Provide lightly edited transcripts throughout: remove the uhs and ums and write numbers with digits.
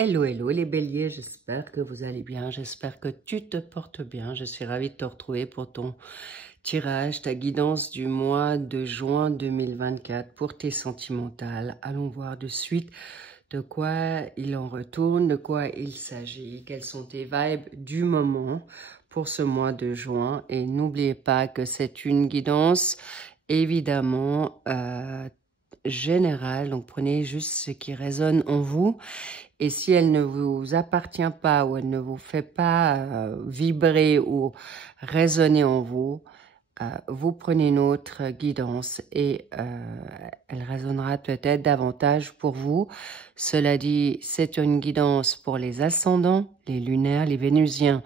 Hello, hello les béliers, j'espère que vous allez bien, j'espère que tu te portes bien. Je suis ravie de te retrouver pour ton tirage, ta guidance du mois de juin 2024 pour tes sentimentales. Allons voir de suite de quoi il en retourne, de quoi il s'agit, quelles sont tes vibes du moment pour ce mois de juin. Et n'oubliez pas que c'est une guidance évidemment générale, donc prenez juste ce qui résonne en vous. Et si elle ne vous appartient pas ou elle ne vous fait pas vibrer ou résonner en vous, vous prenez une autre guidance et elle résonnera peut-être davantage pour vous. Cela dit, c'est une guidance pour les ascendants, les lunaires, les vénusiens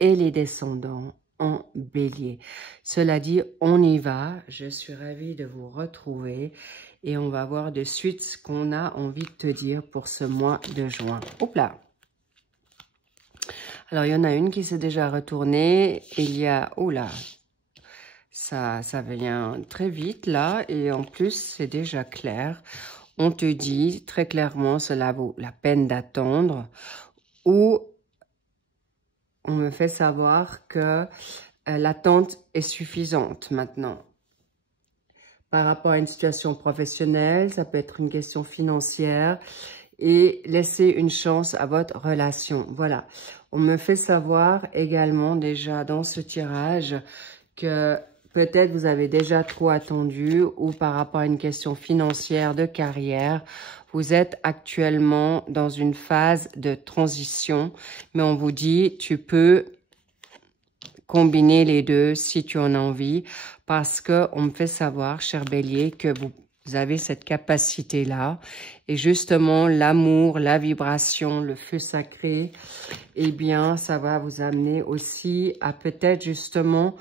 et les descendants en bélier. Cela dit, on y va. Je suis ravie de vous retrouver. Et on va voir de suite ce qu'on a envie de te dire pour ce mois de juin. Hop là! Alors, il y en a une qui s'est déjà retournée. Il y a... Oh là! Ça vient très vite là. Et en plus, c'est déjà clair. On te dit très clairement, cela vaut la peine d'attendre. Ou on me fait savoir que l'attente est suffisante maintenant. Par rapport à une situation professionnelle, ça peut être une question financière et laisser une chance à votre relation. Voilà, on me fait savoir également déjà dans ce tirage que peut-être vous avez déjà trop attendu ou par rapport à une question financière de carrière, vous êtes actuellement dans une phase de transition, mais on vous dit tu peux combiner les deux si tu en as envie, parce qu'on me fait savoir, cher bélier, que vous avez cette capacité-là. Et justement, l'amour, la vibration, le feu sacré, eh bien, ça va vous amener aussi à peut-être justement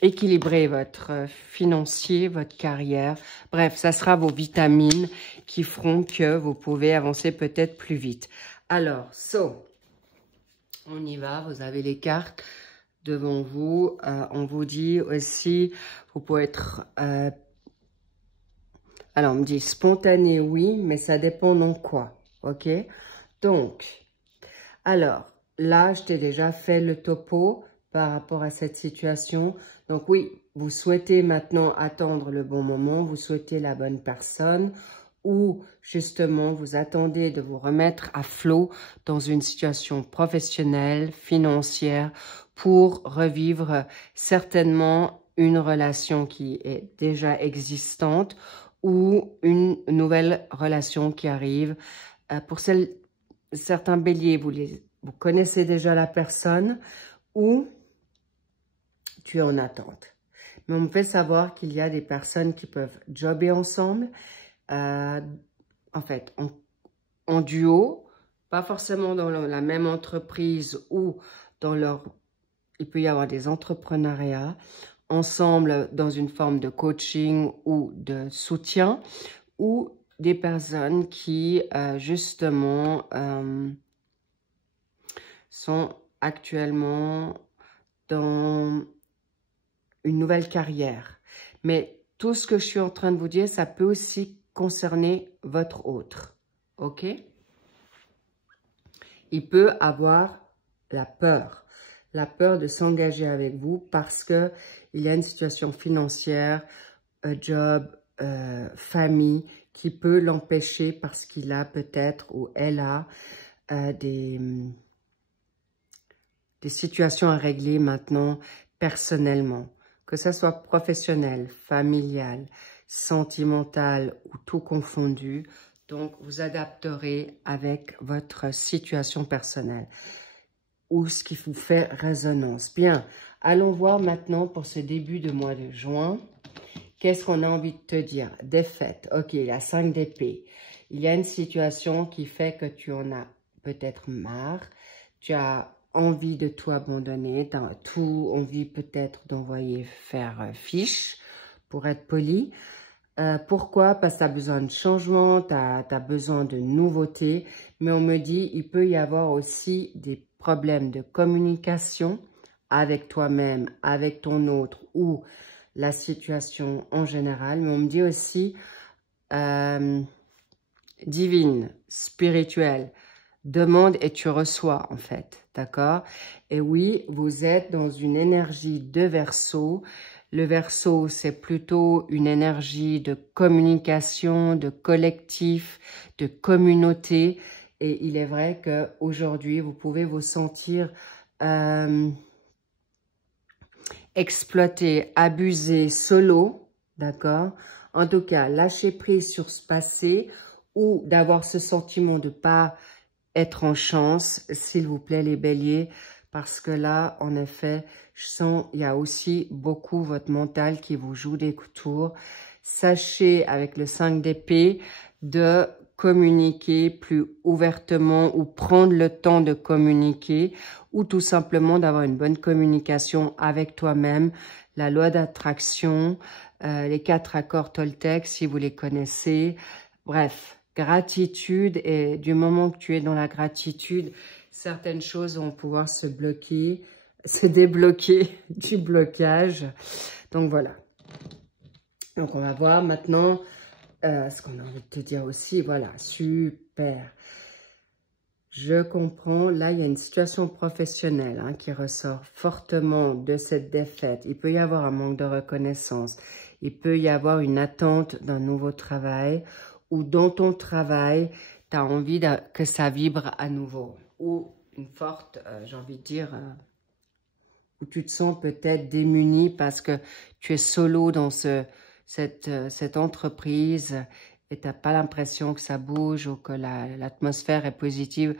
équilibrer votre financier, votre carrière. Bref, ça sera vos vitamines qui feront que vous pouvez avancer peut-être plus vite. Alors, on y va, vous avez les cartes devant vous. On vous dit aussi, vous pouvez être... alors, on me dit spontané, oui, mais ça dépend dans quoi, ok? Donc, alors, là, je t'ai déjà fait le topo par rapport à cette situation. Donc oui, vous souhaitez maintenant attendre le bon moment, vous souhaitez la bonne personne, ou justement vous attendez de vous remettre à flot dans une situation professionnelle, financière, pour revivre certainement une relation qui est déjà existante ou une nouvelle relation qui arrive. Pour certains béliers, vous connaissez déjà la personne ou tu es en attente. Mais on me fait savoir qu'il y a des personnes qui peuvent jobber ensemble, en fait, en duo, pas forcément dans la même entreprise ou dans leur... Il peut y avoir des entrepreneuriats, ensemble dans une forme de coaching ou de soutien, ou des personnes qui, justement, sont actuellement dans une nouvelle carrière. Mais tout ce que je suis en train de vous dire, ça peut aussi concerner votre autre. OK? Il peut avoir la peur de s'engager avec vous parce que il y a une situation financière, job, famille qui peut l'empêcher parce qu'il a peut-être ou elle a des situations à régler maintenant personnellement. Que ce soit professionnel, familial, sentimental ou tout confondu. Donc, vous adapterez avec votre situation personnelle ou ce qui vous fait résonance. Bien, allons voir maintenant pour ce début de mois de juin. Qu'est-ce qu'on a envie de te dire? Défaite. Ok, la 5 d'épée. Il y a une situation qui fait que tu en as peut-être marre. Tu as envie de tout abandonner, tu as tout envie peut-être d'envoyer faire fiche, pour être poli. Pourquoi? Parce que tu as besoin de changement, tu as besoin de nouveautés, mais on me dit il peut y avoir aussi des problèmes de communication avec toi-même, avec ton autre ou la situation en général, mais on me dit aussi, divine, spirituelle. Demande et tu reçois, en fait. D'accord? Et oui, vous êtes dans une énergie de Verseau. Le Verseau, c'est plutôt une énergie de communication, de collectif, de communauté. Et il est vrai qu'aujourd'hui, vous pouvez vous sentir exploité, abusé, solo. D'accord? En tout cas, lâcher prise sur ce passé ou d'avoir ce sentiment de pas être en chance, s'il vous plaît, les béliers, parce que là, en effet, je sens, il y a aussi beaucoup votre mental qui vous joue des tours. Sachez, avec le 5 d'épée, de communiquer plus ouvertement ou prendre le temps de communiquer ou tout simplement d'avoir une bonne communication avec toi-même. La loi d'attraction, les 4 accords Toltec, si vous les connaissez. Bref, gratitude, et du moment que tu es dans la gratitude, certaines choses vont pouvoir se bloquer, se débloquer du blocage. Donc voilà. Donc on va voir maintenant ce qu'on a envie de te dire aussi. Voilà, super. Je comprends. Là, il y a une situation professionnelle qui ressort fortement de cette défaite. Il peut y avoir un manque de reconnaissance. Il peut y avoir une attente d'un nouveau travail ou dans ton travail, tu as envie que ça vibre à nouveau. Ou une forte, j'ai envie de dire, où tu te sens peut-être démuni parce que tu es solo dans cette entreprise et tu n'as pas l'impression que ça bouge ou que l'atmosphère est positive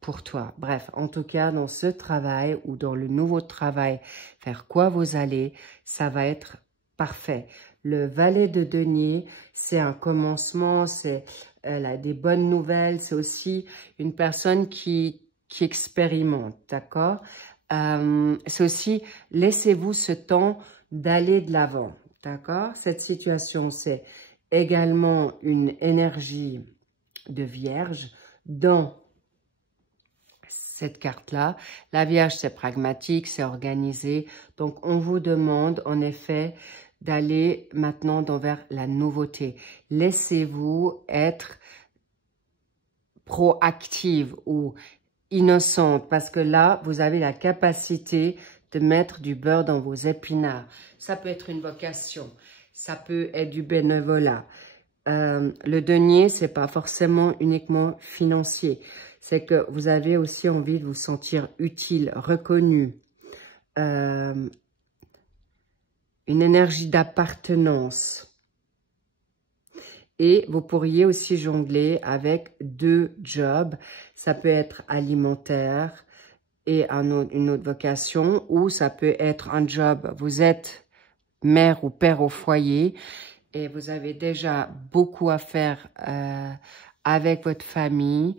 pour toi. Bref, en tout cas, dans ce travail ou dans le nouveau travail, vers quoi vous allez, ça va être parfait. Le valet de denier, c'est un commencement, c'est des bonnes nouvelles, c'est aussi une personne qui expérimente, d'accord? C'est aussi, laissez-vous ce temps d'aller de l'avant, d'accord? Cette situation, c'est également une énergie de Vierge dans cette carte-là. La Vierge, c'est pragmatique, c'est organisé. Donc, on vous demande, en effet, d'aller maintenant vers la nouveauté. Laissez-vous être proactive ou innocente, parce que là, vous avez la capacité de mettre du beurre dans vos épinards. Ça peut être une vocation, ça peut être du bénévolat. Le denier, c'est pas forcément uniquement financier. C'est que vous avez aussi envie de vous sentir utile, reconnu. Une énergie d'appartenance. Et vous pourriez aussi jongler avec 2 jobs. Ça peut être alimentaire et une autre vocation, ou ça peut être un job. Vous êtes mère ou père au foyer et vous avez déjà beaucoup à faire avec votre famille,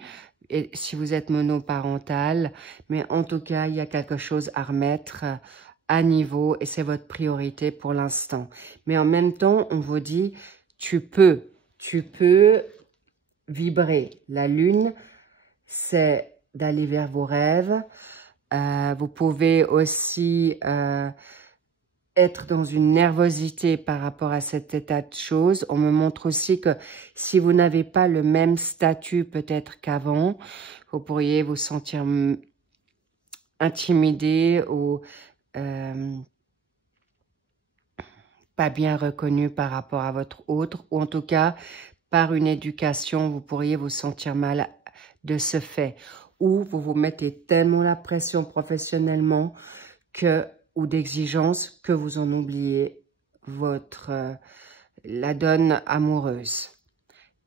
et si vous êtes monoparental. Mais en tout cas, il y a quelque chose à remettre à niveau et c'est votre priorité pour l'instant. Mais en même temps, on vous dit, tu peux vibrer. La lune, c'est d'aller vers vos rêves. Vous pouvez aussi être dans une nervosité par rapport à cet état de choses. On me montre aussi que si vous n'avez pas le même statut peut-être qu'avant, vous pourriez vous sentir intimidé ou pas bien reconnu par rapport à votre autre, ou en tout cas, par une éducation, vous pourriez vous sentir mal de ce fait. Ou vous vous mettez tellement la pression professionnellement ou d'exigence que vous en oubliez la donne amoureuse.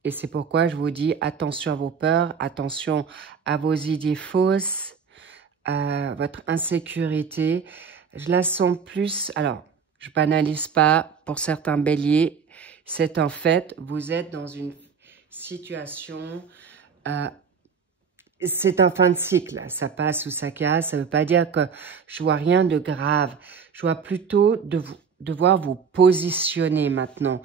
Et c'est pourquoi je vous dis attention à vos peurs, attention à vos idées fausses, à votre insécurité. Je la sens plus, alors je banalise pas pour certains béliers, c'est un fait, vous êtes dans une situation, c'est un fin de cycle, ça passe ou ça casse, ça veut pas dire que je vois rien de grave, je vois plutôt devoir vous positionner maintenant.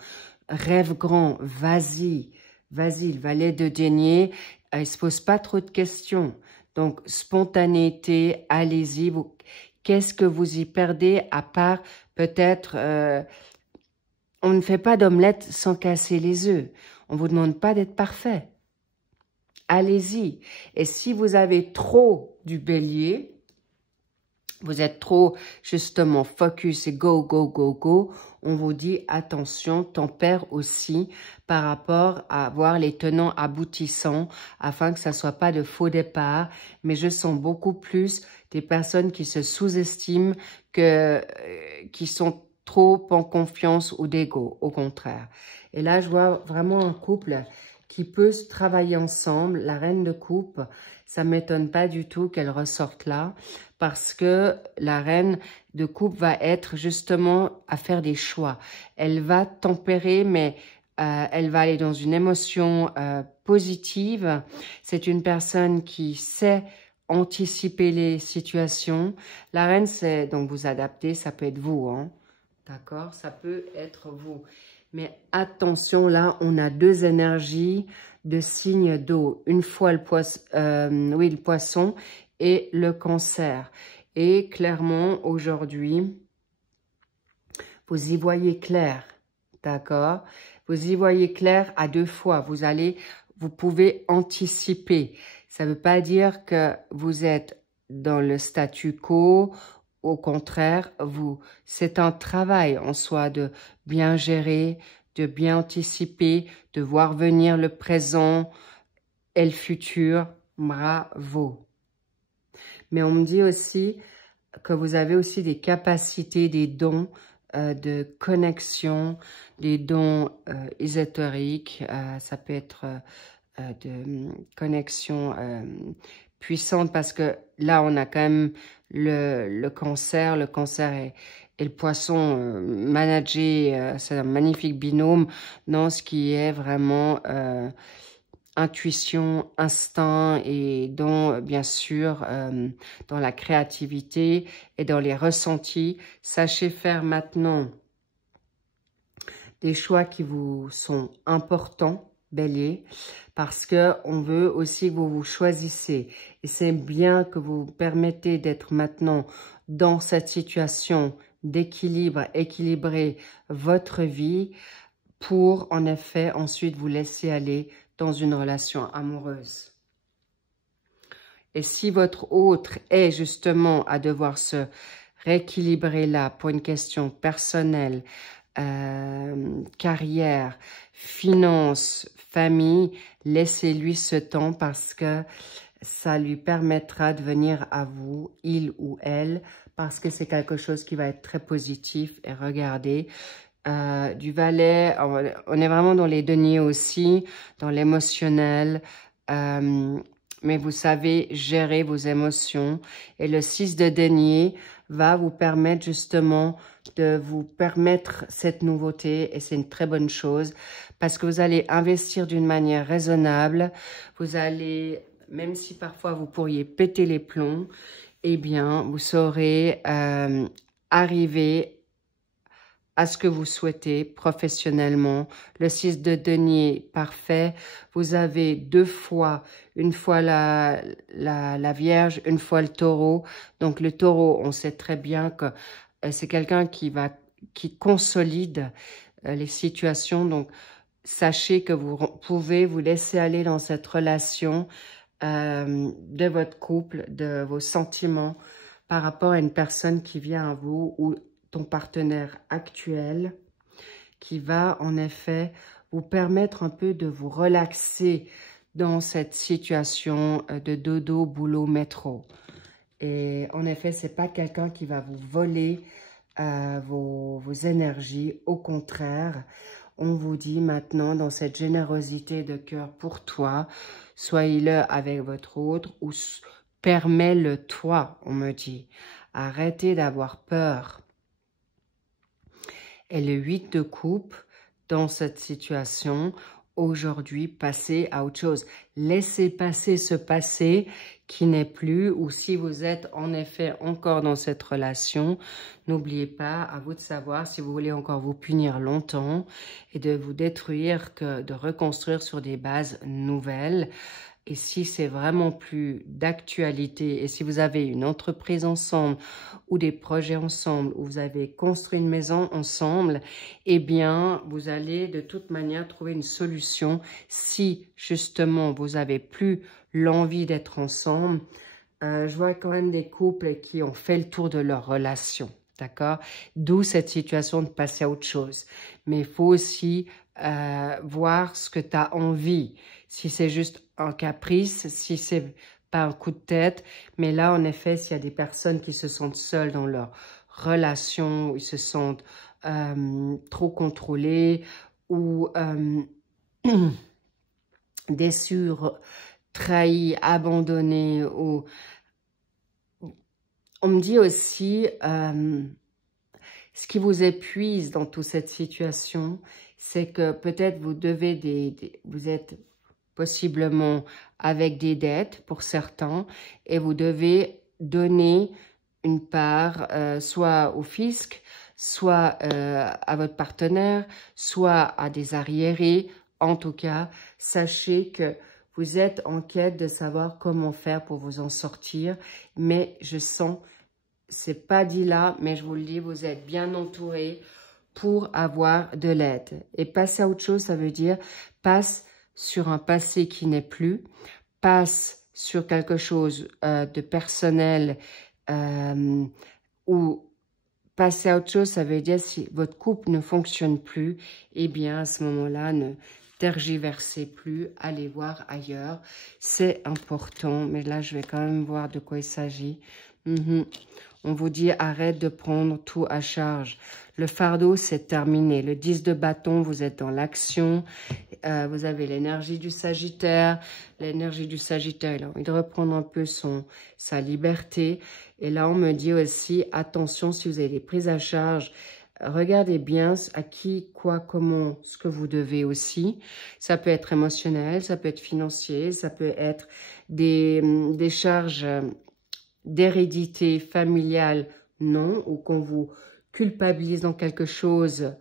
Rêve grand, vas-y, le valet de denier, il se pose pas trop de questions. Donc, spontanéité, allez-y. Qu'est-ce que vous y perdez à part peut-être, on ne fait pas d'omelette sans casser les œufs. On vous demande pas d'être parfait. allez-y. Et si vous avez trop du bélier, vous êtes trop justement focus et go, go, go, go, on vous dit attention, tempère aussi par rapport à voir les tenants aboutissants afin que ça soit pas de faux départ. Mais je sens beaucoup plus des personnes qui se sous-estiment que qui sont trop en confiance ou d'ego, au contraire. Et là, je vois vraiment un couple qui peut se travailler ensemble. La reine de coupe, ça m'étonne pas du tout qu'elle ressorte là, parce que la reine de coupe va être justement à faire des choix. Elle va tempérer, mais elle va aller dans une émotion positive. C'est une personne qui sait anticiper les situations. La reine, c'est donc vous adapter, ça peut être vous, hein. D'accord? Ça peut être vous. Mais attention, là, on a deux énergies de signes d'eau. Une fois le poisson et le cancer. Et clairement, aujourd'hui, vous y voyez clair. D'accord? Vous y voyez clair à deux fois. Vous pouvez anticiper. Ça ne veut pas dire que vous êtes dans le statu quo. Au contraire, c'est un travail en soi de bien gérer, de bien anticiper, de voir venir le présent et le futur. Bravo. Mais on me dit aussi que vous avez aussi des capacités, des dons de connexion, des dons ésotériques. Ça peut être de connexion puissante parce que là, on a quand même le cancer. Le cancer et le poisson managé, c'est un magnifique binôme dans ce qui est vraiment intuition, instinct et dans, bien sûr, dans la créativité et dans les ressentis. Sachez faire maintenant des choix qui vous sont importants, Bélier, parce que on veut aussi que vous vous choisissez. Et c'est bien que vous permettez d'être maintenant dans cette situation d'équilibre, équilibrer votre vie pour, en effet, ensuite vous laisser aller dans une relation amoureuse. Et si votre autre est justement à devoir se rééquilibrer là pour une question personnelle, carrière, finance, famille, laissez-lui ce temps parce que ça lui permettra de venir à vous, il ou elle, parce que c'est quelque chose qui va être très positif. Et regardez, du valet, on est vraiment dans les deniers aussi, dans l'émotionnel, mais vous savez gérer vos émotions. Et le 6 de denier va vous permettre justement de vous permettre cette nouveauté, et c'est une très bonne chose, parce que vous allez investir d'une manière raisonnable, vous allez, même si parfois vous pourriez péter les plombs, eh bien, vous saurez arriver à ce que vous souhaitez professionnellement. Le 6 de denier, parfait. Vous avez deux fois, une fois la Vierge, une fois le taureau. Donc le taureau, on sait très bien que c'est quelqu'un qui consolide les situations. Donc sachez que vous pouvez vous laisser aller dans cette relation de votre couple, de vos sentiments par rapport à une personne qui vient à vous ou ton partenaire actuel qui va en effet vous permettre un peu de vous relaxer dans cette situation de dodo, boulot, métro. Et en effet, c'est pas quelqu'un qui va vous voler vos énergies. Au contraire, on vous dit maintenant dans cette générosité de cœur pour toi, soyez-le avec votre autre ou permets-le toi, on me dit. Arrêtez d'avoir peur. Et le 8 de coupe, dans cette situation, aujourd'hui, passez à autre chose. Laissez passer ce passé qui n'est plus, ou si vous êtes en effet encore dans cette relation, n'oubliez pas, à vous de savoir si vous voulez encore vous punir longtemps et de vous détruire que de reconstruire sur des bases nouvelles. Et si c'est vraiment plus d'actualité, et si vous avez une entreprise ensemble ou des projets ensemble, ou vous avez construit une maison ensemble, eh bien, vous allez de toute manière trouver une solution si justement vous n'avez plus l'envie d'être ensemble. Je vois quand même des couples qui ont fait le tour de leur relation, d'accord? D'où cette situation de passer à autre chose. Mais il faut aussi voir ce que tu as envie. Si c'est juste un caprice, si c'est pas un coup de tête. Mais là, en effet, s'il y a des personnes qui se sentent seules dans leur relation, où ils se sentent trop contrôlés ou déçus, trahis, abandonnés. Ou... On me dit aussi, ce qui vous épuise dans toute cette situation, c'est que peut-être vous devez vous êtes possiblement avec des dettes pour certains et vous devez donner une part soit au fisc, soit à votre partenaire, soit à des arriérés. En tout cas, sachez que vous êtes en quête de savoir comment faire pour vous en sortir, mais je sens, c'est pas dit là, mais je vous le dis, vous êtes bien entouré pour avoir de l'aide. Et passer à autre chose, ça veut dire passe sur un passé qui n'est plus, passe sur quelque chose de personnel ou passer à autre chose, ça veut dire si votre couple ne fonctionne plus, eh bien à ce moment-là, ne tergiversez plus, allez voir ailleurs. C'est important, mais là, je vais quand même voir de quoi il s'agit. On vous dit arrête de prendre tout à charge. Le fardeau, c'est terminé. Le 10 de bâton, vous êtes dans l'action. Vous avez l'énergie du Sagittaire. L'énergie du Sagittaire, il a envie de reprendre un peu sa liberté. Et là, on me dit aussi, attention, si vous avez des prises à charge, regardez bien à qui, quoi, comment, ce que vous devez aussi. Ça peut être émotionnel, ça peut être financier, ça peut être des charges d'hérédité familiale, non, ou qu'on vous culpabilise dans quelque chose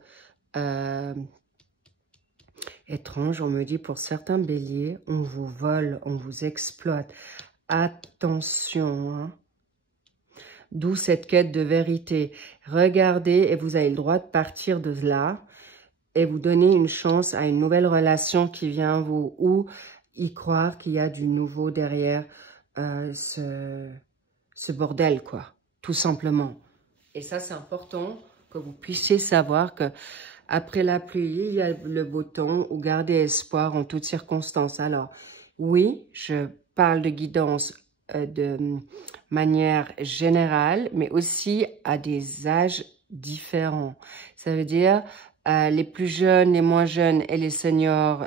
étrange. On me dit pour certains béliers, on vous vole, on vous exploite. Attention, hein. D'où cette quête de vérité. Regardez et vous avez le droit de partir de là et vous donner une chance à une nouvelle relation qui vient vous, ou y croire qu'il y a du nouveau derrière ce bordel, quoi, tout simplement. Et ça, c'est important que vous puissiez savoir que après la pluie, il y a le beau temps, ou garder espoir en toutes circonstances. Alors, oui, je parle de guidance de manière générale, mais aussi à des âges différents. Ça veut dire les plus jeunes, les moins jeunes et les seniors,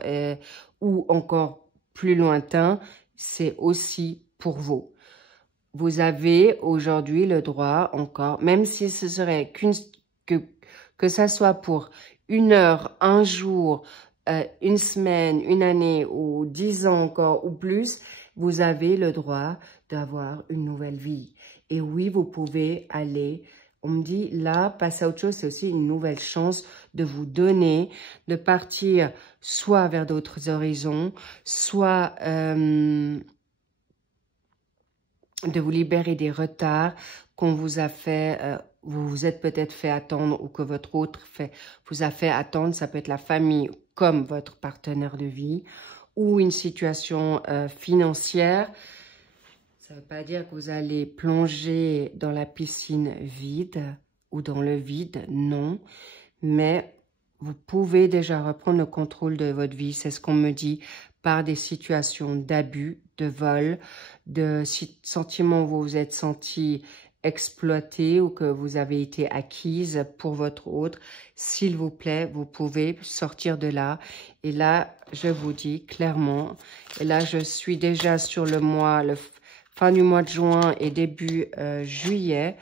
ou encore plus lointains, c'est aussi pour vous. Vous avez aujourd'hui le droit encore, même si ce serait que ça soit pour 1 heure, 1 jour, 1 semaine, 1 année ou 10 ans encore ou plus, vous avez le droit d'avoir une nouvelle vie. Et oui, vous pouvez aller, on me dit là, passer à autre chose, c'est aussi une nouvelle chance de vous donner, de partir soit vers d'autres horizons, soit de vous libérer des retards qu'on vous a fait, vous vous êtes peut-être fait attendre ou que votre autre vous a fait attendre. Ça peut être la famille comme votre partenaire de vie ou une situation financière. Ça ne veut pas dire que vous allez plonger dans la piscine vide ou dans le vide, non. Mais vous pouvez déjà reprendre le contrôle de votre vie. C'est ce qu'on me dit par des situations d'abus, de vol, de sentiments où vous vous êtes senti exploité ou que vous avez été acquise pour votre autre. S'il vous plaît, vous pouvez sortir de là. Et là, je vous dis clairement, et là, je suis déjà sur le mois, fin du mois de juin et début juillet.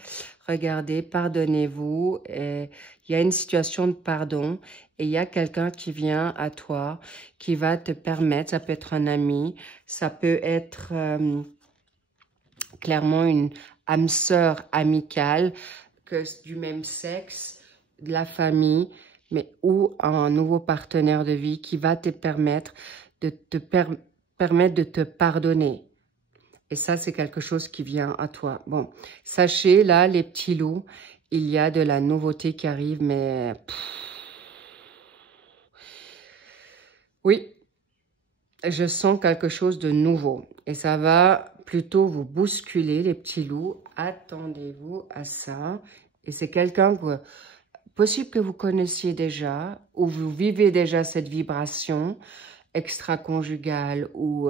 Regardez, pardonnez-vous. Il y a une situation de pardon et il y a quelqu'un qui vient à toi, qui va te permettre, ça peut être un ami, ça peut être clairement une âme sœur amicale, du même sexe, de la famille, mais ou un nouveau partenaire de vie qui va te permettre de te permettre de te pardonner. Et ça, c'est quelque chose qui vient à toi. Bon, sachez, là, les petits loups, il y a de la nouveauté qui arrive, mais... oui, je sens quelque chose de nouveau. Et ça va plutôt vous bousculer, les petits loups. Attendez-vous à ça. Et c'est quelqu'un que... possible que vous connaissiez déjà, ou vous vivez déjà cette vibration extra-conjugale, ou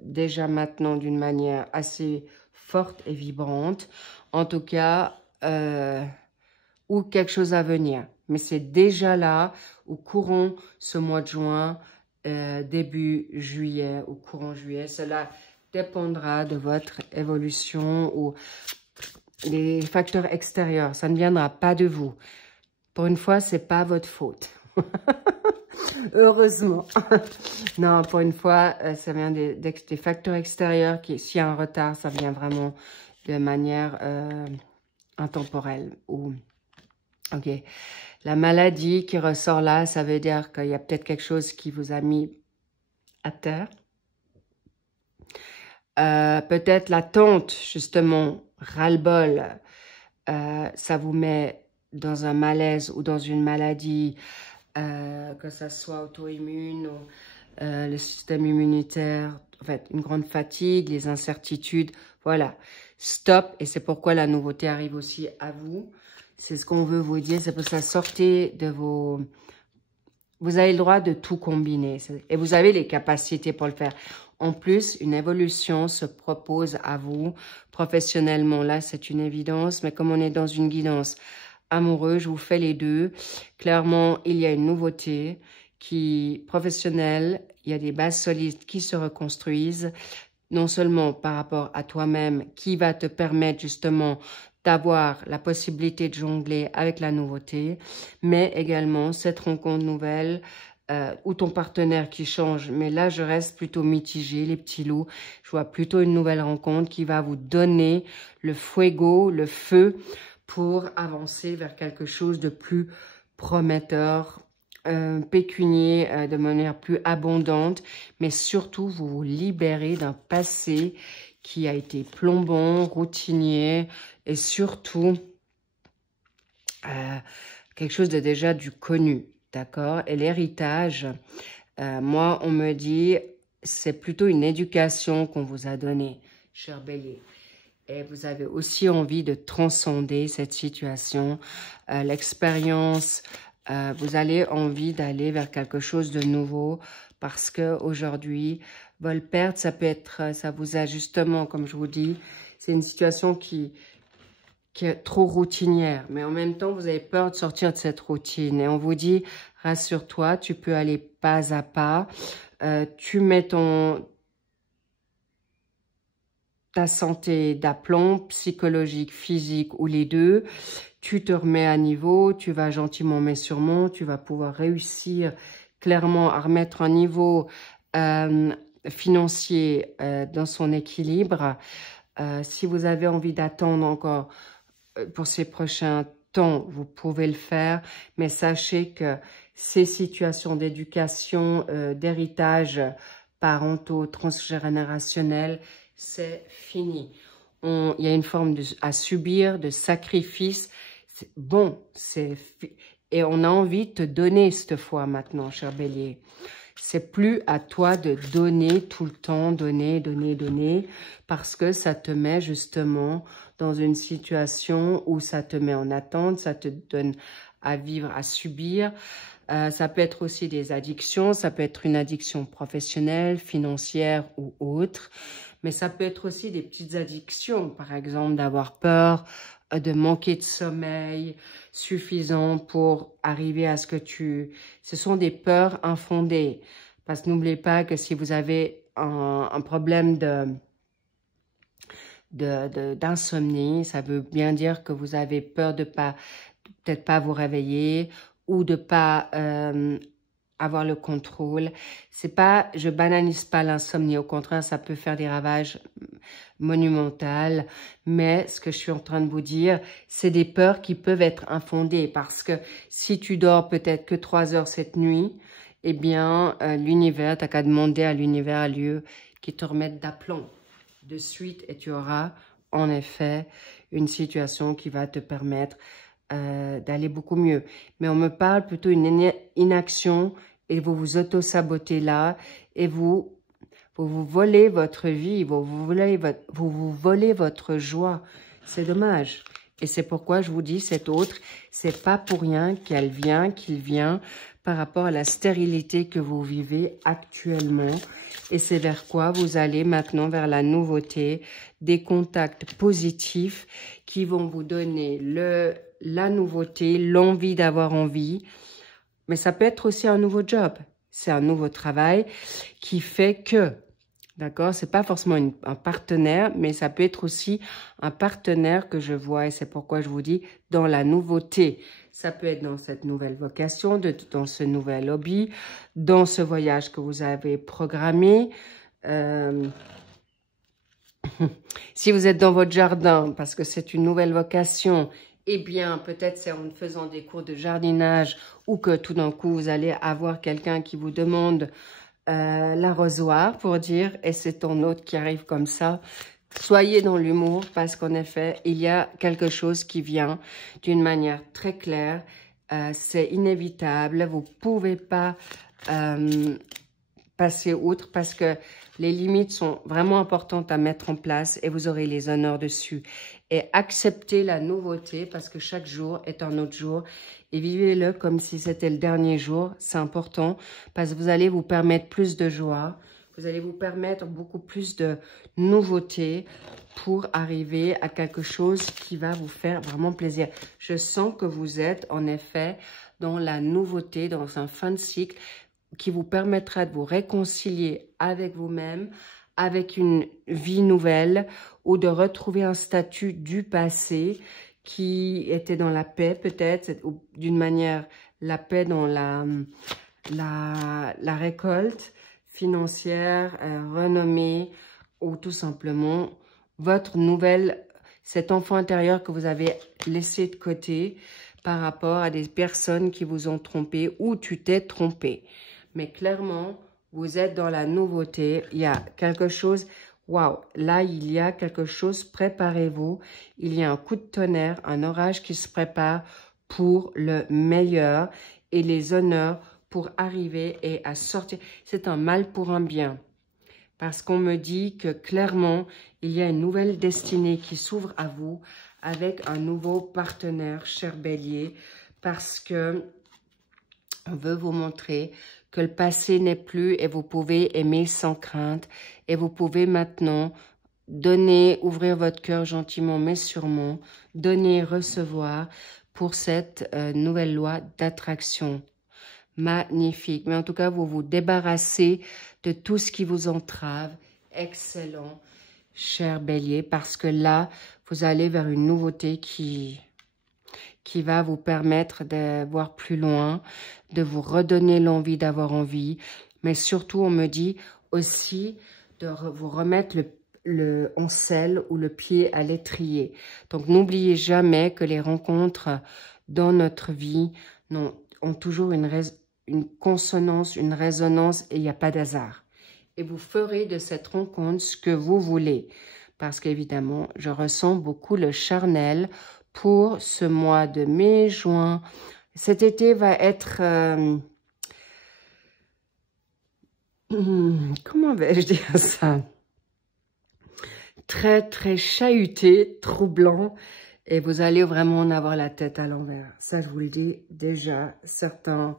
déjà maintenant d'une manière assez forte et vibrante. En tout cas, ou quelque chose à venir. Mais c'est déjà là, au courant ce mois de juin, début juillet, ou courant juillet. Cela dépendra de votre évolution ou des facteurs extérieurs. Ça ne viendra pas de vous. Pour une fois, c'est pas votre faute. Heureusement. Non, pour une fois, ça vient des facteurs extérieurs qui, s'il y a un retard, ça vient vraiment de manière intemporelle. Ou, ok. La maladie qui ressort là, ça veut dire qu'il y a peut-être quelque chose qui vous a mis à terre. Peut-être l'attente, justement, ras-le-bol, ça vous met dans un malaise ou dans une maladie, que ça soit auto-immune ou le système immunitaire, en fait, une grande fatigue, les incertitudes, voilà. Stop, et c'est pourquoi la nouveauté arrive aussi à vous. C'est ce qu'on veut vous dire, c'est pour ça, sortez de vos... Vous avez le droit de tout combiner, et vous avez les capacités pour le faire. En plus, une évolution se propose à vous professionnellement. Là, c'est une évidence, mais comme on est dans une guidance amoureuse, je vous fais les deux. Clairement, il y a une nouveauté qui professionnelle. Il y a des bases solides qui se reconstruisent, non seulement par rapport à toi-même, qui va te permettre justement d'avoir la possibilité de jongler avec la nouveauté, mais également cette rencontre nouvelle, ou ton partenaire qui change. Mais là, je reste plutôt mitigée, les petits loups. Je vois plutôt une nouvelle rencontre qui va vous donner le fuego, le feu, pour avancer vers quelque chose de plus prometteur, pécunier, de manière plus abondante, mais surtout vous vous libérez d'un passé qui a été plombant, routinier, et surtout quelque chose de déjà du connu. D'accord? Et l'héritage, moi, on me dit, c'est plutôt une éducation qu'on vous a donnée, cher Bélier. Et vous avez aussi envie de transcender cette situation, l'expérience, vous avez envie d'aller vers quelque chose de nouveau parce que aujourd'hui, vol perdre, ça peut être, ça vous a justement, comme je vous dis, c'est une situation qui est trop routinière, mais en même temps, vous avez peur de sortir de cette routine. Et on vous dit, rassure-toi, tu peux aller pas à pas. Tu mets ta santé d'aplomb, psychologique, physique ou les deux. Tu te remets à niveau, tu vas gentiment mais sûrement, tu vas pouvoir réussir clairement à remettre un niveau financier dans son équilibre. Si vous avez envie d'attendre encore pour ces prochains temps, vous pouvez le faire, mais sachez que ces situations d'éducation, d'héritage parentaux, transgénérationnel, c'est fini. Il y a une forme à subir, de sacrifice. Bon, et on a envie de te donner cette fois maintenant, cher Bélier. C'est plus à toi de donner tout le temps, donner, parce que ça te met justement dans une situation où ça te met en attente, ça te donne à vivre, à subir. Ça peut être aussi des addictions, ça peut être une addiction professionnelle, financière ou autre, mais ça peut être aussi des petites addictions, par exemple d'avoir peur, de manquer de sommeil suffisant pour arriver à ce que Ce sont des peurs infondées. Parce que n'oubliez pas que si vous avez un problème d'insomnie, ça veut bien dire que vous avez peur de peut-être pas vous réveiller ou de pas avoir le contrôle. C'est pas, je banalise pas l'insomnie, au contraire, ça peut faire des ravages monumentaux, mais ce que je suis en train de vous dire, c'est des peurs qui peuvent être infondées parce que si tu dors peut-être que 3 heures cette nuit eh bien, l'univers, t'as qu'à demander à l'univers, à Dieu, qui te remette d'aplomb de suite et tu auras en effet une situation qui va te permettre d'aller beaucoup mieux. Mais on me parle plutôt d'une inaction et vous vous auto-sabotez là et vous volez votre vie, vous vous volez votre joie. C'est dommage. Et c'est pourquoi je vous dis, cette autre, c'est pas pour rien qu'il vient par rapport à la stérilité que vous vivez actuellement. Et c'est vers quoi vous allez maintenant, vers la nouveauté, des contacts positifs qui vont vous donner la nouveauté, l'envie d'avoir envie. Mais ça peut être aussi un nouveau job. C'est un nouveau travail qui fait que, d'accord, c'est pas forcément un partenaire, mais ça peut être aussi un partenaire que je vois et c'est pourquoi je vous dis dans la nouveauté. Ça peut être dans cette nouvelle vocation, dans ce nouvel hobby, dans ce voyage que vous avez programmé. Si vous êtes dans votre jardin, parce que c'est une nouvelle vocation, eh bien, peut-être c'est en faisant des cours de jardinage ou que tout d'un coup, vous allez avoir quelqu'un qui vous demande l'arrosoir pour dire, et c'est ton hôte qui arrive comme ça. Soyez dans l'humour parce qu'en effet, il y a quelque chose qui vient d'une manière très claire. C'est inévitable. Vous ne pouvez pas passer outre parce que les limites sont vraiment importantes à mettre en place et vous aurez les honneurs dessus. Et acceptez la nouveauté parce que chaque jour est un autre jour et vivez-le comme si c'était le dernier jour. C'est important parce que vous allez vous permettre plus de joie. Vous allez vous permettre beaucoup plus de nouveautés pour arriver à quelque chose qui va vous faire vraiment plaisir. Je sens que vous êtes en effet dans la nouveauté, dans un fin de cycle qui vous permettra de vous réconcilier avec vous-même, avec une vie nouvelle ou de retrouver un statut du passé qui était dans la paix peut-être, ou d'une manière la paix dans la récolte financière, renommée, ou tout simplement votre cet enfant intérieur que vous avez laissé de côté par rapport à des personnes qui vous ont trompé ou tu t'es trompé. Mais clairement, vous êtes dans la nouveauté, il y a quelque chose, waouh, là il y a quelque chose, préparez-vous, il y a un coup de tonnerre, un orage qui se prépare pour le meilleur et les honneurs pour arriver et à sortir. C'est un mal pour un bien. Parce qu'on me dit que clairement, il y a une nouvelle destinée qui s'ouvre à vous avec un nouveau partenaire, cher Bélier, parce que on veut vous montrer que le passé n'est plus et vous pouvez aimer sans crainte et vous pouvez maintenant donner, ouvrir votre cœur gentiment mais sûrement, donner et recevoir pour cette nouvelle loi d'attraction. Magnifique. Mais en tout cas, vous vous débarrassez de tout ce qui vous entrave. Excellent, cher Bélier, parce que là, vous allez vers une nouveauté qui va vous permettre de voir plus loin, de vous redonner l'envie d'avoir envie. Mais surtout, on me dit aussi de vous remettre en selle ou le pied à l'étrier. Donc, n'oubliez jamais que les rencontres dans notre vie ont toujours une consonance, une résonance et il n'y a pas d'hasard. Et vous ferez de cette rencontre ce que vous voulez. Parce qu'évidemment, je ressens beaucoup le charnel pour ce mois de mai, juin. Cet été va être... comment vais-je dire ça? Très, très chahuté, troublant. Et vous allez vraiment en avoir la tête à l'envers. Ça, je vous le dis déjà. Certains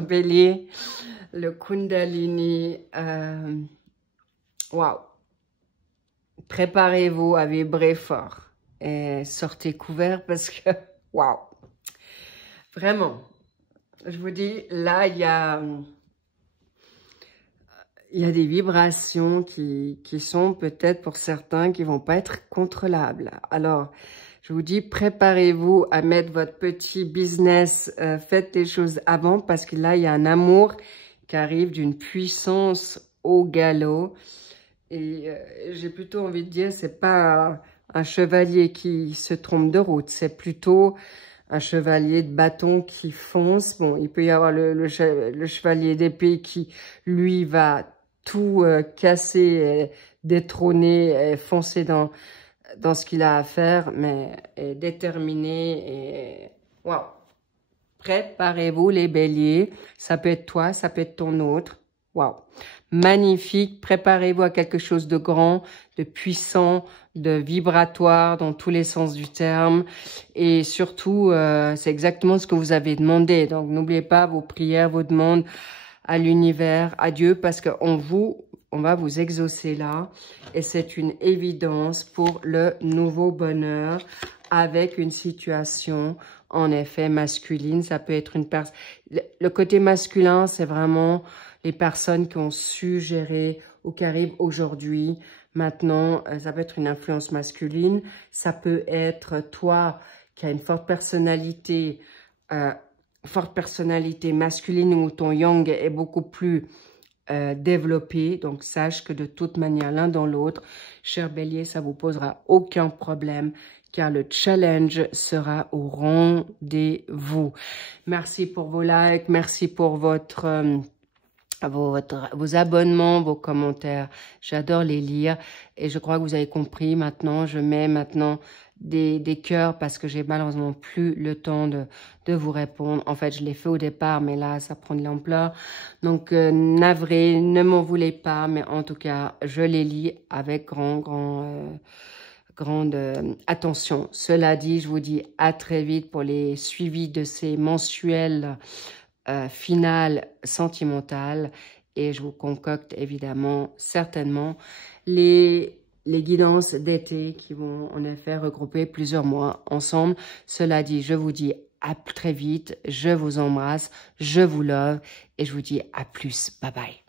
béliers, le Kundalini, waouh. Préparez-vous à vibrer fort. Et sortez couverts parce que, waouh. Vraiment, je vous dis, là, il y a des vibrations qui sont peut-être pour certains qui vont pas être contrôlables. Alors, je vous dis, préparez-vous à mettre votre petit business, faites les choses avant parce que là, il y a un amour qui arrive d'une puissance au galop. Et j'ai plutôt envie de dire, c'est pas un chevalier qui se trompe de route, c'est plutôt un chevalier de bâton qui fonce. Bon, il peut y avoir le chevalier d'épée qui, lui, va tout casser, détrôner, foncer dans ce qu'il a à faire, mais est déterminé et waouh. Préparez-vous les béliers, ça peut être toi, ça peut être ton autre. Waouh, magnifique, préparez-vous à quelque chose de grand, de puissant, de vibratoire dans tous les sens du terme. Et surtout, c'est exactement ce que vous avez demandé. Donc, n'oubliez pas vos prières, vos demandes à l'univers, à Dieu, parce qu'on va vous exaucer là. Et c'est une évidence pour le nouveau bonheur avec une situation, en effet, masculine. Ça peut être une personne... Le côté masculin, c'est vraiment les personnes qui ont su gérer ou qui arrivent aujourd'hui. Maintenant, ça peut être une influence masculine. Ça peut être toi qui as une forte personnalité masculine où ton yang est beaucoup plus développé. Donc, sache que de toute manière, l'un dans l'autre, cher bélier, ça vous posera aucun problème car le challenge sera au rendez-vous. Merci pour vos likes, merci pour vos abonnements, vos commentaires. J'adore les lire et je crois que vous avez compris maintenant. Je mets maintenant des cœurs parce que j'ai malheureusement plus le temps de vous répondre. En fait, je l'ai fait au départ, mais là, ça prend de l'ampleur. Donc, navré, ne m'en voulez pas, mais en tout cas, je les lis avec grande attention. Cela dit, je vous dis à très vite pour les suivis de ces mensuels finales sentimentales et je vous concocte évidemment certainement les guidances d'été qui vont en effet regrouper plusieurs mois ensemble. Cela dit, je vous dis à très vite, je vous embrasse, je vous love et je vous dis à plus. Bye bye.